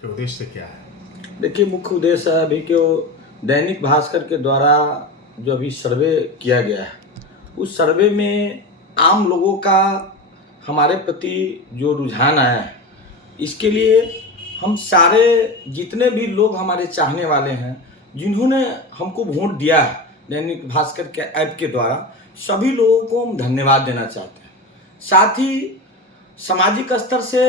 के उद्देश्य क्या है? देखिए, मुख्य उद्देश्य है अभी कि वो दैनिक भास्कर के द्वारा जो अभी सर्वे किया गया है, उस सर्वे में आम लोगों का हमारे प्रति जो रुझान आया है, इसके लिए हम सारे जितने भी लोग हमारे चाहने वाले हैं, जिन्होंने हमको वोट दिया है दैनिक भास्कर के ऐप के द्वारा, सभी लोगों को हम धन्यवाद देना चाहते हैं। साथ ही सामाजिक स्तर से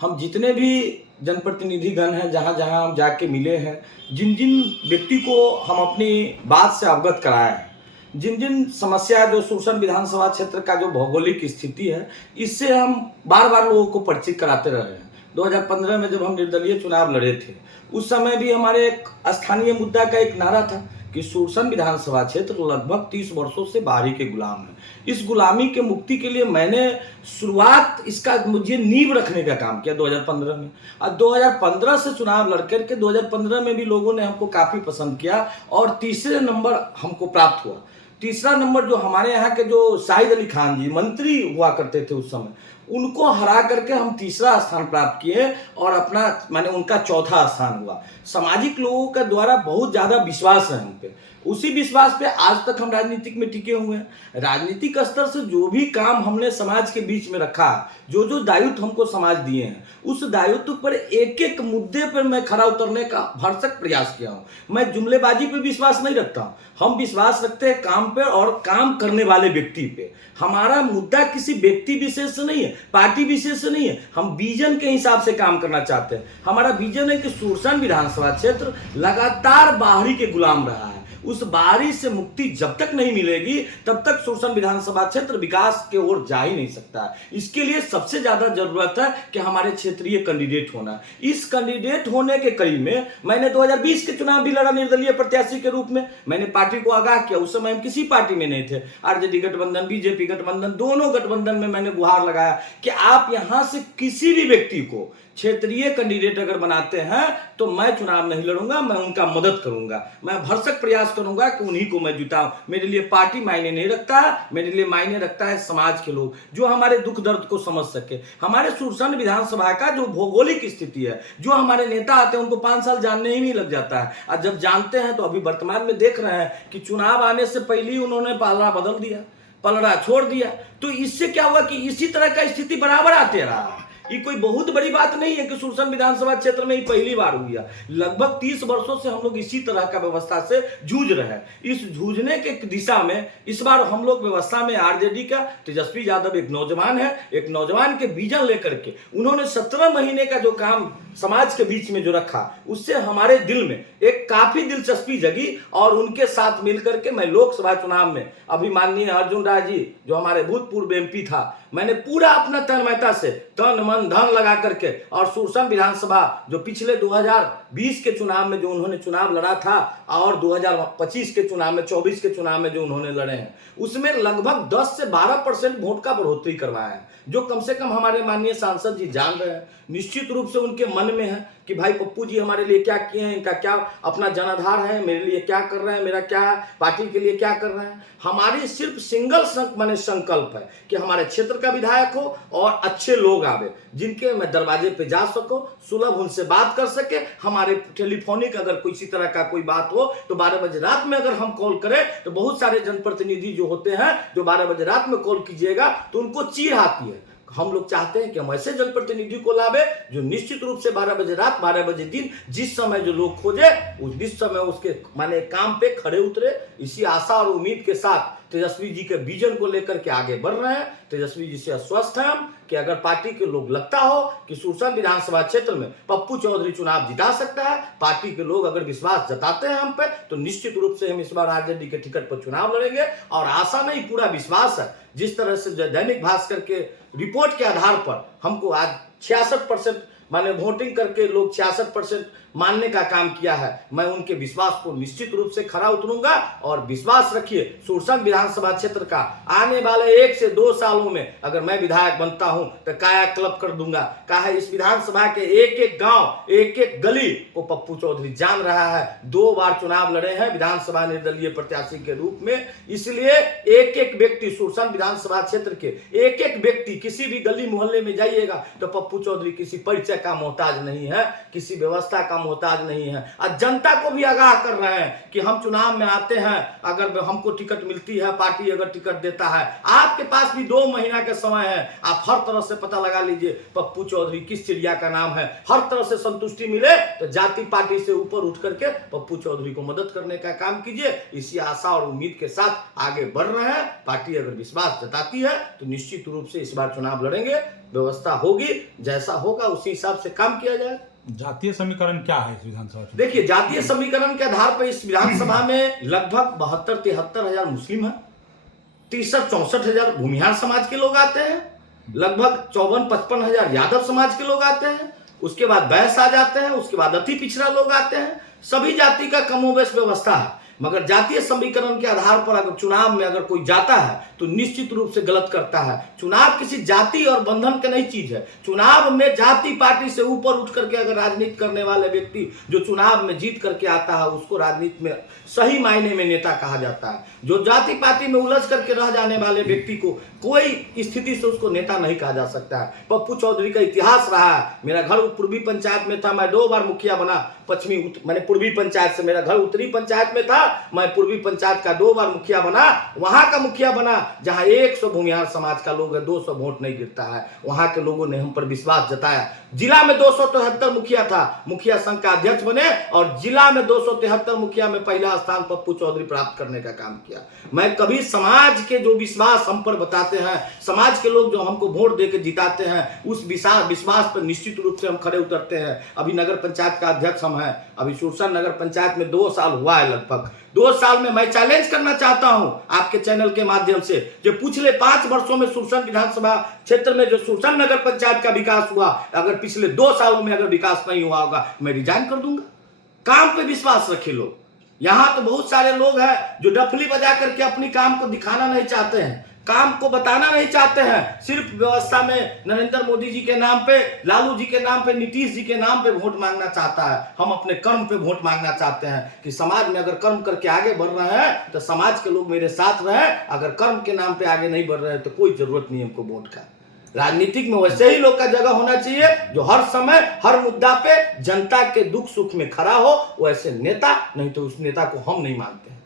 हम जितने भी जनप्रतिनिधिगण हैं, जहाँ जहाँ हम जाके मिले हैं, जिन जिन व्यक्ति को हम अपनी बात से अवगत कराए हैं, जिन जिन समस्या जो सुरसंड विधानसभा क्षेत्र का जो भौगोलिक स्थिति है, इससे हम बार बार लोगों को परिचित कराते रहे हैं। 2015 में जब हम निर्दलीय चुनाव लड़े थे, उस समय भी हमारे एक स्थानीय मुद्दा का एक नारा था कि सुरसंड विधानसभा क्षेत्र लगभग 30 वर्षों से बाहरी के गुलाम है। इस गुलामी के मुक्ति के लिए मैंने शुरुआत इसका मुझे नींव रखने का काम किया 2015 में। और 2015 से चुनाव लड़कर के 2015 में भी लोगों ने हमको काफ़ी पसंद किया और तीसरे नंबर हमको प्राप्त हुआ। तीसरा नंबर जो हमारे यहाँ के जो शाहिद अली खान जी मंत्री हुआ करते थे उस समय, उनको हरा करके हम तीसरा स्थान प्राप्त किए और अपना माने उनका चौथा स्थान हुआ। सामाजिक लोगों के द्वारा बहुत ज़्यादा विश्वास है हम पे, उसी विश्वास पे आज तक हम राजनीतिक में टिके हुए हैं। राजनीतिक स्तर से जो भी काम हमने समाज के बीच में रखा, जो जो दायित्व हमको समाज दिए हैं, उस दायित्व पर एक एक मुद्दे पर मैं खरा उतरने का भरसक प्रयास किया हूँ। मैं जुमलेबाजी पे विश्वास नहीं रखता हूँ, हम विश्वास रखते हैं काम पे और काम करने वाले व्यक्ति पे। हमारा मुद्दा किसी व्यक्ति विशेष से नहीं है, पार्टी विशेष से नहीं है, हम विजन के हिसाब से काम करना चाहते हैं। हमारा विजन है कि सुरसंड विधानसभा क्षेत्र लगातार बाहरी के गुलाम रहा है। उस बाहरी से मुक्ति जब तक नहीं मिलेगी, तब तक सुरसंड विधानसभा क्षेत्र विकास की ओर जा ही नहीं सकता है। इसके लिए सबसे ज्यादा जरूरत है कि हमारे क्षेत्रीय कैंडिडेट होना। इस कैंडिडेट होने के करीब में मैंने 2020 के चुनाव भी लड़ा निर्दलीय प्रत्याशी के रूप में। मैंने पार्टी को आगाह किया, उस समय हम किसी पार्टी में नहीं थे, आरजेडी गठबंधन, बीजेपी गठबंधन, दोनों गठबंधन में मैंने गुहार लगाया कि आप यहां से किसी भी व्यक्ति को क्षेत्रीय कैंडिडेट अगर बनाते हैं तो मैं चुनाव नहीं लड़ूंगा, मैं उनका मदद करूंगा, मैं भरसक प्रयास करूंगा कि उन्हीं को मैं जुटाऊं। मेरे लिए पार्टी मायने नहीं रखता, मेरे लिए मायने रखता है समाज के लोग जो हमारे दुख दर्द को समझ सके। हमारे सुरसंड विधानसभा का जो भौगोलिक स्थिति है, जो हमारे नेता आते हैं उनको 5 साल जानने ही नहीं लग जाता है, और जब जानते हैं तो अभी वर्तमान में देख रहे हैं कि चुनाव आने से पहले ही उन्होंने पालना बदल दिया, पलड़ा छोड़ दिया। तो इससे क्या हुआ कि इसी तरह का स्थिति बराबर आते रहा। ये कोई बहुत बड़ी बात नहीं है कि सुरसंड विधानसभा क्षेत्र में ही पहली बार हुई है। लगभग 30 वर्षों से हम लोग इसी तरह का व्यवस्था से जूझ रहे हैं। इस जूझने के दिशा में इस बार हम लोग व्यवस्था में आरजेडी का तेजस्वी यादव एक नौजवान है, एक नौजवान के विजन लेकर के उन्होंने 17 महीने का जो काम समाज के बीच में जो रखा, उससे हमारे दिल में एक काफी दिलचस्पी जगी और उनके साथ मिलकर के मैं लोकसभा चुनाव में अभी माननीय अर्जुन राय जी जो हमारे भूतपूर्व एमपी था, मैंने पूरा अपना तन्मयता से तन मन धन लगा करके और सुरसंड विधानसभा जो पिछले 2020 के चुनाव में जो उन्होंने चुनाव लड़ा था और 2025 के चुनाव में 24 के चुनाव में जो उन्होंने लड़े हैं, उसमें लगभग 10 से 12% वोट का बढ़ोतरी करवाया है, जो कम से कम हमारे माननीय सांसद जी जान रहे हैं। निश्चित रूप से उनके मन में है कि भाई पप्पू जी हमारे लिए क्या किए हैं, इनका क्या अपना जनाधार है, मेरे लिए क्या कर रहे हैं, मेरा क्या है, पार्टी के लिए क्या कर रहे हैं। हमारी सिर्फ सिंगल माने संकल्प है कि हमारे क्षेत्र का विधायक हो और अच्छे लोग आवे, जिनके मैं दरवाजे पे जा सको, सुलभ उनसे बात कर सके। हमारे टेलीफोनिक अगर किसी तरह का कोई बात हो तो 12 बजे रात में अगर हम कॉल करें तो बहुत सारे जनप्रतिनिधि जो होते हैं जो 12 बजे रात में कॉल कीजिएगा तो उनको चीड़ आती है। हम लोग चाहते हैं कि हम ऐसे जनप्रतिनिधि को लावे जो निश्चित रूप से 12 बजे रात 12 बजे दिन जिस समय जो लोग खोजे उस समय उसके माने काम पे खड़े उतरे। इसी आशा और उम्मीद के साथ तेजस्वी जी के विजन को लेकर के आगे बढ़ रहे हैं। तेजस्वी जी से आश्वस्त हैं हम कि अगर पार्टी के लोग लगता हो कि सुरसंड विधानसभा क्षेत्र में पप्पू चौधरी चुनाव जिता सकता है, पार्टी के लोग अगर विश्वास जताते हैं हम पे, तो निश्चित रूप से हम इस बार आरजेडी के टिकट पर चुनाव लड़ेंगे। और आशा नहीं, पूरा विश्वास है। जिस तरह से दैनिक भास्कर के रिपोर्ट के आधार पर हमको आज 66% माने वोटिंग करके लोग 66% मानने का काम किया है, मैं उनके विश्वास को निश्चित रूप से खरा उतरूंगा। और विश्वास रखिए, सुरसंड विधानसभा क्षेत्र का आने वाले 1 से 2 सालों में अगर मैं विधायक बनता हूं तो कायाकल्प कर दूंगा। कहा इस विधानसभा के एक एक गांव, एक एक गली को पप्पू चौधरी जान रहा है। 2 बार चुनाव लड़े हैं विधानसभा निर्दलीय प्रत्याशी के रूप में, इसलिए एक एक व्यक्ति सुरसंड विधानसभा क्षेत्र के एक एक व्यक्ति किसी भी गली मोहल्ले में जाइएगा तो पप्पू चौधरी किसी परिचय का मोहताज नहीं है, किसी व्यवस्था का मोहताज नहीं है। और जनता को भी आगाह कर रहे हैं कि हम चुनाव में आते हैं, अगर हमको टिकट मिलती है, पार्टी अगर टिकट देता है, आपके पास भी 2 महीना का समय है, आप हर तरह से पता लगा लीजिए पप्पू चौधरी किस चिड़िया का नाम है। हर तरह से संतुष्टि मिले तो जाति पार्टी से ऊपर उठ करके पप्पू चौधरी को मदद करने का काम कीजिए। इसी आशा और उम्मीद के साथ आगे बढ़ रहे हैं। पार्टी अगर विश्वास जताती है तो निश्चित रूप से इस बार चुनाव लड़ेंगे, व्यवस्था होगी, जैसा होगा उसी हिसाब से काम किया जाए। जातीय समीकरण क्या है इस विधानसभा चुनाव? देखिए, जातीय समीकरण के आधार पर इस विधानसभा में लगभग 72-73 हजार मुस्लिम है, 63-64 हजार भूमिहार समाज के लोग आते हैं, लगभग 54-55 हजार यादव समाज के लोग आते हैं, उसके बाद बैस आ जाते हैं, उसके बाद अति पिछड़ा लोग आते हैं। सभी जाति का कमोबेश व्यवस्था है, मगर जातीय समीकरण के आधार पर अगर चुनाव में अगर कोई जाता है तो निश्चित रूप से गलत करता है। चुनाव किसी जाति और बंधन की नहीं चीज है। चुनाव में जाति पार्टी से ऊपर उठ करके अगर राजनीति करने वाले व्यक्ति जो चुनाव में जीत करके आता है उसको राजनीति में सही मायने में नेता कहा जाता है। जो जाति पार्टी में उलझ करके रह जाने वाले व्यक्ति को कोई स्थिति से उसको नेता नहीं कहा जा सकता है। पप्पू चौधरी का इतिहास रहा है। मेरा घर पूर्वी पंचायत में था, मैं 2 बार मुखिया बना। मैंने पूर्वी पंचायत से, मेरा घर उत्तरी पंचायत में था, मैं पूर्वी पंचायत का 2 बार मुखिया बना। वहां का मुखिया बना जहां 100 भूमिहार समाज का लोग है, 200 वोट नहीं गिरता है। वहां के लोगों ने हम पर विश्वास जताया। जिला में 273 मुखिया था, मुखिया संघ का अध्यक्ष बने और जिला में 273 मुखिया में पहला स्थान पप्पू चौधरी प्राप्त करने का काम किया। मैं कभी समाज के जो विश्वास हम पर बताते हैं, समाज के लोग जो हमको वोट देकर जिताते हैं, उस विश्वास पर निश्चित रूप से हम खड़े उतरते हैं। अभी नगर पंचायत का अध्यक्ष हम हैं, अभी सुरसर नगर पंचायत में 2 साल हुआ है। लगभग 2 साल में मैं चैलेंज करना चाहता हूं आपके चैनल के माध्यम से, जो पिछले 5 वर्षों में सुरसर विधानसभा क्षेत्र में जो सुरसर नगर पंचायत का विकास हुआ, अगर पिछले 2 सालों में अगर विकास नहीं हुआ होगा मैं रिजाइन कर दूंगा। काम पे विश्वास रखे लोग। यहां तो बहुत सारे लोग हैं जो डफली बजा करके अपनी काम को दिखाना नहीं चाहते हैं, काम को बताना नहीं चाहते हैं। सिर्फ व्यवस्था में नरेंद्र मोदी जी के नाम पे, लालू जी के नाम पे, नीतीश जी के नाम पे वोट मांगना चाहता है। हम अपने कर्म पे वोट मांगना चाहते हैं कि समाज में अगर कर्म करके आगे बढ़ रहे हैं तो समाज के लोग मेरे साथ रहें। अगर कर्म के नाम पे आगे नहीं बढ़ रहे हैं तो कोई जरूरत नहीं हमको वोट का। राजनीतिक में वैसे ही लोग का जगह होना चाहिए जो हर समय हर मुद्दा पे जनता के दुख सुख में खड़ा हो, वैसे नेता। नहीं तो उस नेता को हम नहीं मानते हैं।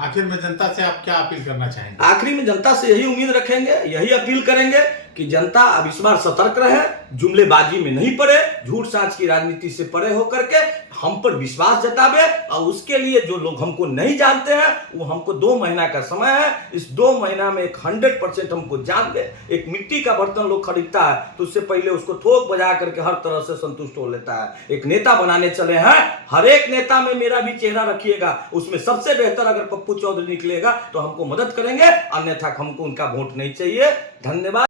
आखिर में जनता से आप क्या अपील करना चाहेंगे? आखिरी में जनता से यही उम्मीद रखेंगे, यही अपील करेंगे कि जनता अब इस बार सतर्क रहे, जुमलेबाजी में नहीं पड़े, झूठ साच की राजनीति से परे होकर के हम पर विश्वास जतावे। और उसके लिए जो लोग हमको नहीं जानते हैं वो हमको 2 महीना का समय है। इस 2 महीना में 100% हमको जान दे। एक मिट्टी का बर्तन लोग खरीदता है तो उससे पहले उसको थोक बजा करके हर तरह से संतुष्ट हो लेता है। एक नेता बनाने चले हैं, हर एक नेता में मेरा भी चेहरा रखिएगा। उसमें सबसे बेहतर अगर पप्पू चौधरी निकलेगा तो हमको मदद करेंगे, अन्यथा हमको उनका वोट नहीं चाहिए। धन्यवाद।